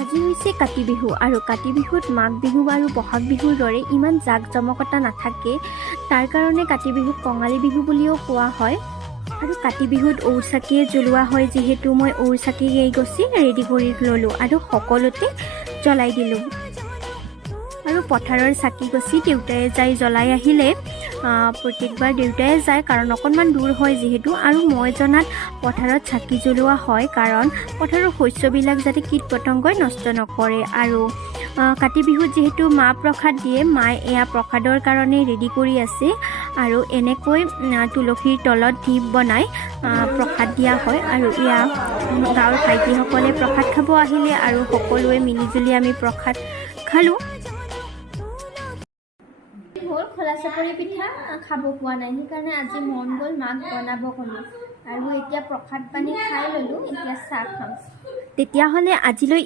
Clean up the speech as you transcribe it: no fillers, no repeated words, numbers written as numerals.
আজি হৈছে কাতি বিহু আৰু কাতি বিহুত মাঘ বিহু আৰু বহাগ বিহুৰ দৰে ইমান জাক-জমকতা নাথাকে। তাৰ কাৰণে কাতি বিহুক কঙালী বিহু বুলিও কোৱা হয়। আৰু কাতি বিহুত ঔচাকিয়ে জ্বলোৱা হয়, যিহেতু মই ঔচাকি গছি ৰেডি কৰি ল'লোঁ আৰু সকলোতে জ্বলাই দিলোঁ। আৰু পথাৰৰ চাকি গছি দেউতাই যাই জ্বলাই আহিলে। প্ৰত্যেকবাৰ দেউতাই যায়, কাৰণ অকণমান দূৰ হয় যিহেতু। আৰু মই জনাত পথাৰত চাকি জ্বলোৱা হয় কাৰণ পথাৰৰ শস্যবিলাক যাতে কীট পতংগই নষ্ট নকৰে। আৰু কাতি বিহুত যিহেতু মাহ প্ৰসাদ দিয়ে, মায়ে এয়া প্ৰসাদৰ কাৰণে ৰেডি কৰি আছে। আৰু এনেকৈ তুলসীৰ তলত ঢিপ বনাই প্ৰসাদ দিয়া হয়। আৰু এয়া গাঁৱৰ ভাইটিসকলে প্ৰসাদ খাব আহিলে আৰু সকলোৱে মিলিজুলি আমি প্ৰসাদ খালোঁ। হ'ল খোলা চাপৰি পিঠা খাব পোৱা নাই, সেইকাৰণে আজি মন গ'ল মাক বনাব ক'লোঁ। আৰু এতিয়া প্ৰসাদ পানী খাই ল'লোঁ, এতিয়া চাহ খাম। তেতিয়াহ'লে আজিলৈ